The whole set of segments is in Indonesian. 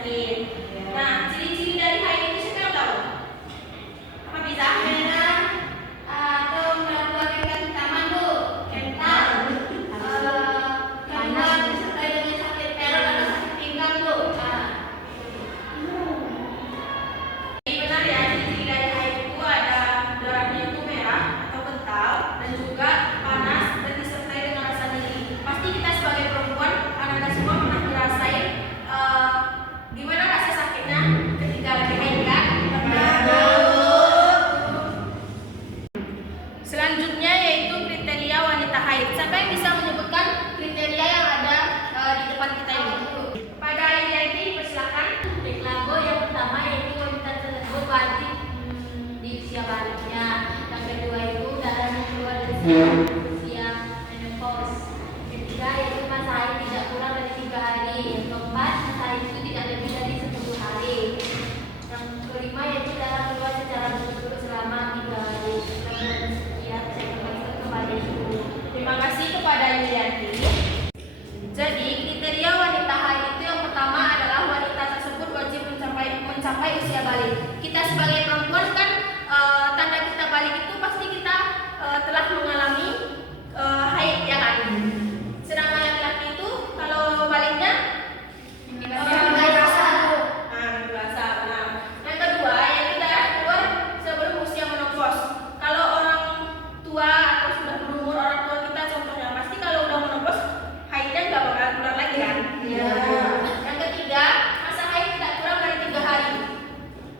penyakit. Nah, ciri-ciri dari haid itu siapa yang tahu? Apa bisa? Merah atau melakukan keringat taman bu, kental, keluar disertai dengan sakit perut atau sakit pinggang bu. Jadi benar ya, ciri dari haid itu ada darahnya itu merah atau kental dan juga panas dan disertai dengan rasa nyeri. Pasti kita sebagai perempuan, anak-anak semua pernah ngerasain gimana rasa sakitnya ketika lagi haid kan? Selanjutnya yaitu kriteria wanita haid. Siapa yang bisa menyebutkan kriteria yang ada di depan kita ini? Pada Yanti, persilakan. Reklamo yang pertama yaitu wanita tersebut wajib di usia baliknya. Yang kedua itu darahnya keluar dari usia menopause. Ketiga yaitu masa haid tidak kurang dari 3 hari. Yang keempat masa haid itu tidak lebih dari 10 hari. Yang kelima yaitu darah keluar secara berturut-turut selama 3 hari. Sekian saya kembalikan kepada ibu. Terima kasih kepada Yanti. Jadi kriteria wanita haid itu yang pertama adalah wanita tersebut wajib mencapai usia balik. Kita sebagai perempuan kan tanda kita balik itu pasti kita telah mengalami haid ya kan. Sedangkan laki-laki itu kalau baliknya dewasa. Dewasa. Nah, yang kedua yaitu darah keluar sebelum usia menopause. Kalau orang tua atau sudah berumur orang tua kita contohnya pasti kalau udah menopause haidnya nggak bakal keluar lagi kan? Iya. Yang ketiga, masa haid tidak kurang dari 3 hari.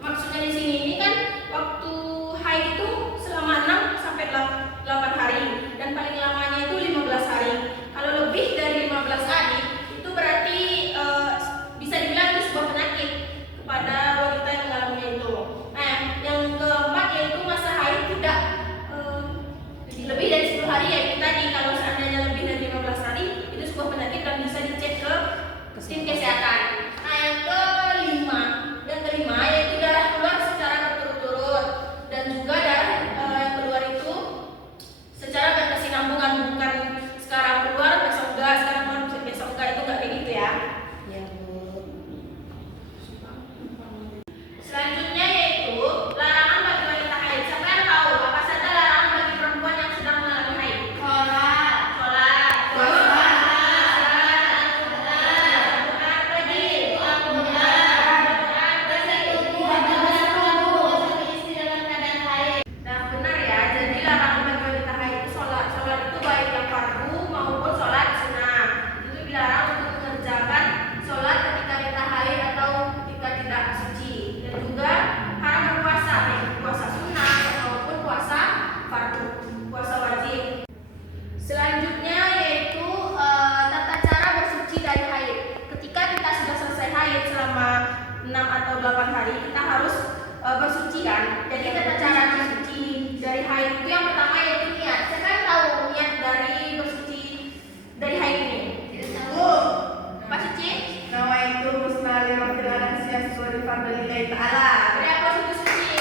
Maksudnya di sini ini kan waktu haid itu selama 6 sampai 8 hari dan paling lamanya itu 15 hari. Kalau lebih dari 15 hari itu berarti bisa dibilang itu sebuah penyakit kepada wanita yang mengalaminya itu. Nah, yang keempat yaitu masa haid tidak lebih dari 10 hari ya itu tadi. Kalau seandainya lebih dari 15 hari itu sebuah penyakit dan bisa dicek ke tim kesehatan. Nah, yang kelima yaitu darah keluar secara berturut-turut dan juga darah yang keluar itu secara berkesinambungan, bukan sekarang keluar besok enggak, sekarang keluar besok enggak, itu enggak kayak gitu ya. Ya bu. Selanjutnya yaitu larangan bagi wanita haid. Siapa yang tahu apa saja larangan bagi perempuan yang sedang mengalami haid? Sholat, Nah benar ya, jadi larangan bagi wanita haid itu sholat. Sholat itu baik yang fardu maupun sholat sunnah. Itu dilarang untuk mengerjakan sholat ketika kita haid atau ketika tidak suci. Dan juga haram berpuasa, baik puasa sunnah maupun puasa fardu, puasa wajib. Selanjutnya yaitu tata cara bersuci dari haid. Ketika kita sudah selesai haid selama 6 atau 8 hari, kita harus bersuci kan. Jadi tata cara bersuci dari haid itu yang pertama yaitu niat. Siapa yang tahu niat dari bersuci dari haid ini? Pak Suci? Nawaitu musnali rabbil siyasuri fadlillahi ta'ala. Beri aplaus untuk Suci.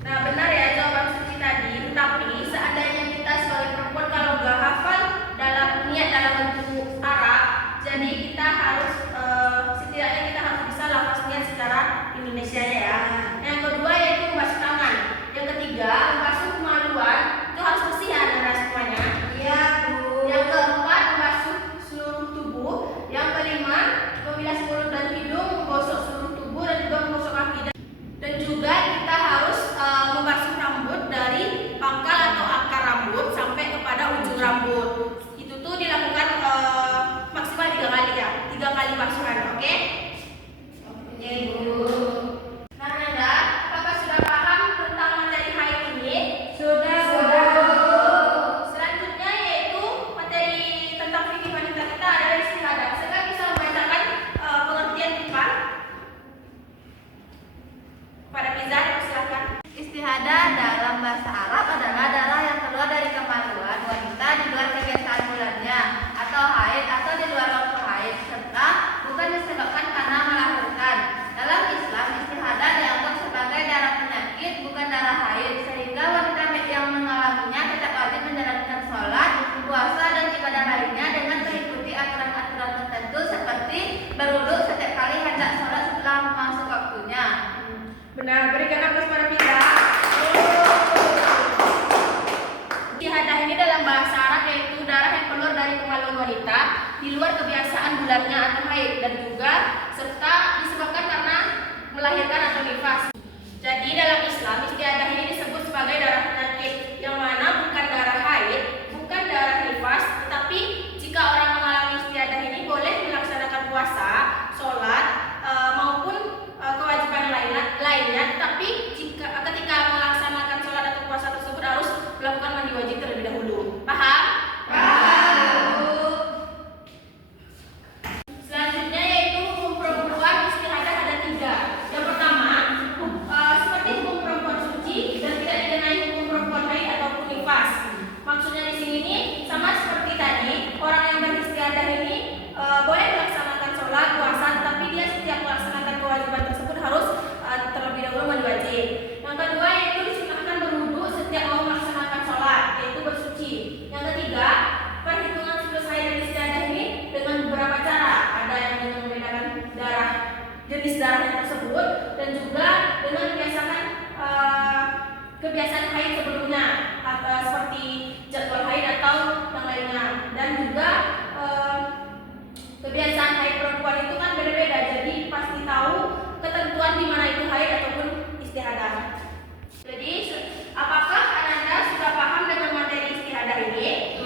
Nah benar ya jawaban Suci tadi. Tetapi seandainya kita sebagai perempuan kalau nggak hafal dalam niat dalam bentuk Arab, jadi kita harus setidaknya kita harus bisa lafaz niat secara Indonesia ya. Yang kedua yaitu membasuh tangan. Yang ketiga membasuh kemaluan itu harus bersih ya anak-anak semuanya. Iya bu. Yang keempat membasuh seluruh tubuh. Yang kelima dalam bahasa Arab yaitu darah yang keluar dari kemaluan wanita di luar kebiasaan bulannya atau haid, dan juga serta disebabkan karena melahirkan atau nifas. Jadi dalam Islam istiadah ini disebut sebagai darah penyakit, yang mana bukan darah haid, bukan darah nifas, tetapi jika orang mengalami istiadah ini boleh melaksanakan puasa, sholat, maupun kewajiban lainnya. Tetapi ketika melaksanakan sholat atau puasa tersebut harus melakukan mandi wajib terlebih dahulu. Paham? Selanjutnya yaitu hukum perempuan istihadah ada 3. Yang pertama, seperti hukum perempuan suci dan tidak dikenai hukum perempuan haid ataupun nifas. Maksudnya di sini nih sama seperti tadi, orang yang beristiadah ini boleh melaksanakan sholat, puasa, tapi dia setiap melaksanakan kewajiban tersebut harus terlebih dahulu mandi wajib. Yang kedua yaitu disunahkan berwudu setiap mau melaksanakan sholat, yaitu bersuci. Yang ketiga, perhitungan siklus haid dan istiadah ini dengan beberapa cara. Ada yang dengan membedakan jenis darahnya tersebut, dan juga dengan kebiasaan haid sebelumnya, seperti jadwal haid atau yang lainnya. Dan juga kebiasaan haid perempuan itu kan beda-beda, jadi pasti tahu ketentuan di mana itu haid ataupun istihadah. Jadi apakah Ananda sudah paham dengan materi istihadah ini?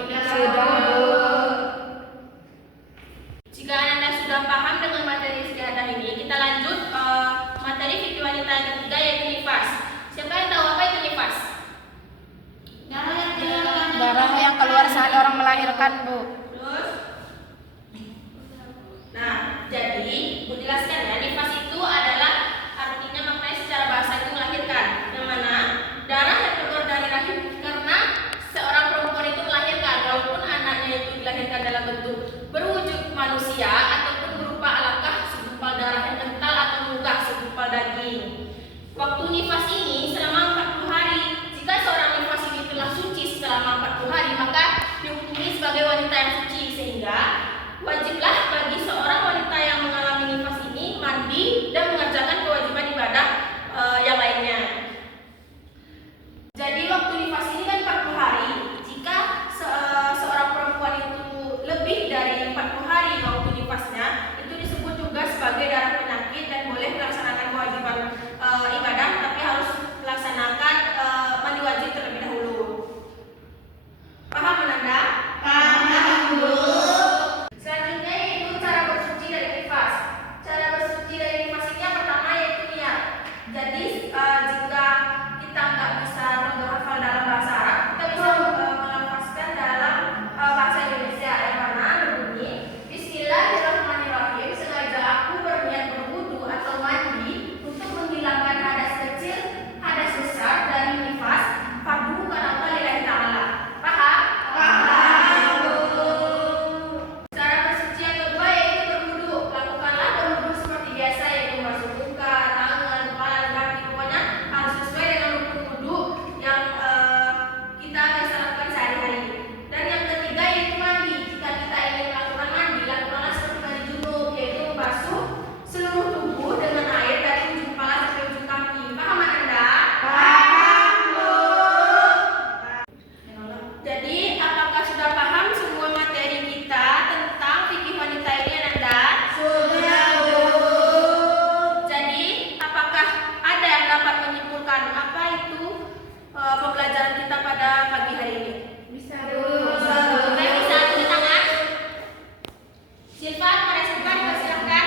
Jika Ananda sudah paham dengan materi istihadah ini, kita lanjut materi fikih wanita yang ketiga yaitu nifas. Siapa yang tahu apa itu nifas? Darah yang keluar saat orang melahirkan, Bu. Terus? Nah, jadi Bu jelaskan ya, nifas itu adalah artinya maknanya secara bahasa itu melahirkan, yang mana darah yang keluar dari rahim karena seorang perempuan itu melahirkan, walaupun anaknya itu dilahirkan dalam bentuk berwujud manusia ataupun berupa alangkah segumpal darah yang kental atau munggah segumpal daging. Waktu nifas ini selama 40 hari. Jika seorang nifas ini telah suci selama 40 hari, maka dihukumi sebagai wanita yang suci, sehingga wajiblah bagi seorang wanita yang mengalami nifas ini mandi dan mengerjakan kewajiban ibadah yang lainnya. Jadi waktu nifas ini kan 40 hari. Jika seorang perempuan itu lebih dari 40 hari waktu nifasnya, itu disebut juga sebagai darah penyakit dan boleh melaksanakan kewajiban ibadah, tapi harus melaksanakan mandi wajib terlebih dahulu. Paham Ananda? Paham, Bu. Selanjutnya yaitu cara bersuci dari nifas. Cara bersuci dari nifas ini yang pertama yaitu niat. Jadi jika kita nggak bisa menghafal dalam bahasa Arab, kita bisa melafazkan dalam bahasa Indonesia, yang mana berbunyi Bismillahirrahmanirrahim. Sengaja aku berniat berwudu atau mandi untuk menghilangkan hadas kecil, hadas besar dari nifas. Fadhu karena lillahi ta'ala. Paham? Cara bersuci yang kedua yaitu berwudu. Lakukanlah berwudu seperti biasa, yaitu membasuh muka, tangan, kepala, dan kaki. Pokoknya harus sesuai dengan rukun wudu yang kita biasa lakukan sehari-hari. Dan yang ketiga yaitu mandi. Jika kita ingin melakukan mandi, lakukanlah seperti mandi junub, yaitu membasuh seluruh tubuh dengan air dari ujung kepala sampai ujung kaki. Paham Anda? Jadi, apakah sudah paham semua materi kita tentang fikih wanita ini, Anda? Sudah, Bu. Jadi, apakah ada yang dapat menyimpulkan apa itu pembelajaran kita pada pagi hari ini? Bisa, Bu. Oke, bisa tulis tangan. Silvan, mari Silvan, silakan.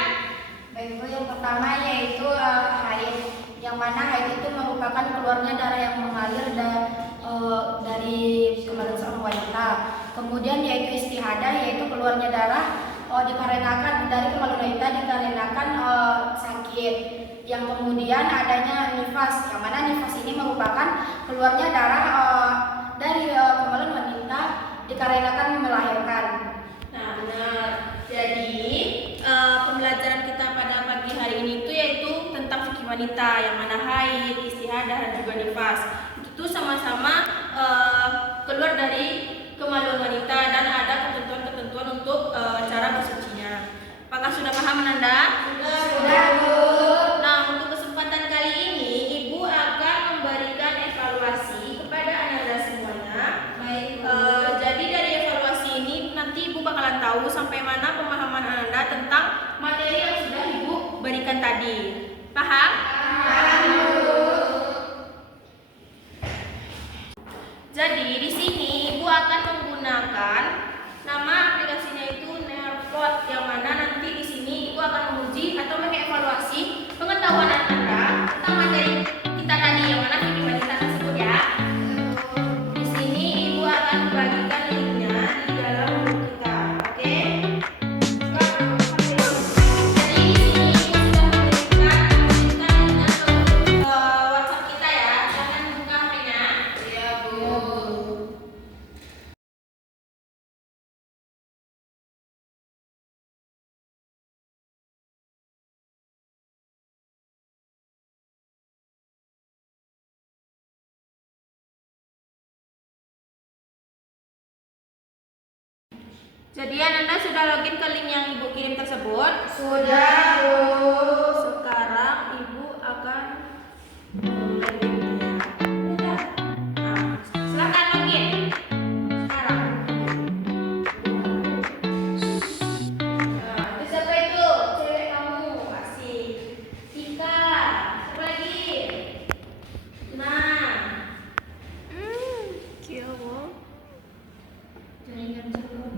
Baik, Bu, yang pertama yaitu haid, yang mana haid itu merupakan keluarnya darah yang mengalir dari kemaluan seorang wanita. Kemudian yaitu istihadah, yaitu keluarnya darah dikarenakan dari kemaluan wanita dikarenakan sakit. Yang kemudian adanya nifas, yang mana nifas ini merupakan keluarnya darah dari kemaluan wanita dikarenakan melahirkan. Nah, benar. Jadi pembelajaran kita pada pagi hari ini itu yaitu tentang fikih wanita, yang mana haid, istihadah, dan juga nifas. Itu sama-sama keluar dari kemaluan wanita dan ada ketentuan-ketentuan untuk cara bersucinya. Apakah sudah paham Ananda? Sudah, Bu. Nah, untuk kesempatan kali ini Ibu akan memberikan evaluasi kepada Ananda semuanya. tahu sampai mana pemahaman Ananda tentang materi yang sudah Ibu berikan tadi. Paham? Jadi di sini Ibu akan menggunakan nama aplikasinya itu Nerpot, yang mana nanti di sini Ibu akan menguji atau mengevaluasi pengetahuan Anda tentang materi kita tadi yang mana video kita tersebut ya. Di sini Ibu akan membagikan linknya di dalam grup kita, oke? Jadi di sini Ibu sudah memberikan linknya ke WhatsApp kita ya. Silahkan buka HP-nya. Iya, Bu. Jadi Anda sudah login ke link yang Ibu kirim tersebut? Sudah, Bu. Sekarang Ibu akan mulai linknya. Nah, silakan login. Sekarang. Nah, itu siapa itu? Cewek kamu. Asik. Tika. Siapa lagi? Nah. Jaringan seluruh.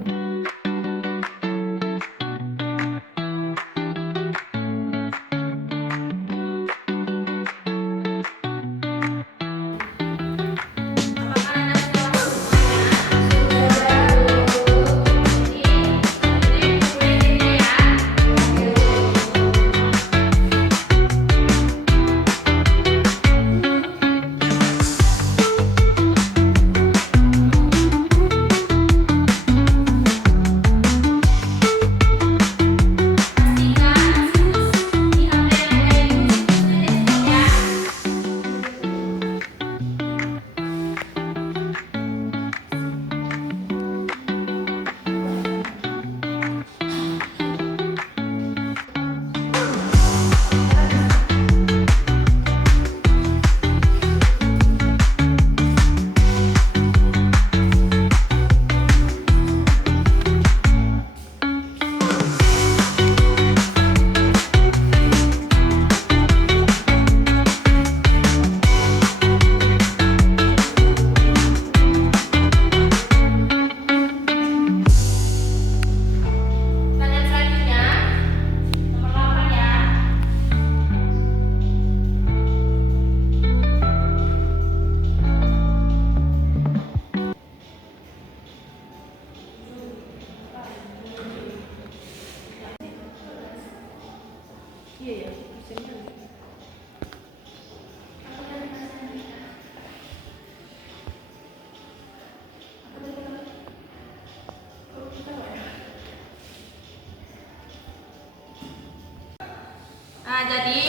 Apakah Anda sudah semuanya? Jadi, mulai ya. Pastikan di HP yang udah Ibu tulis ya. Pertanyaan selanjutnya, nomor 8 ya. Iya ya, Nah, jadi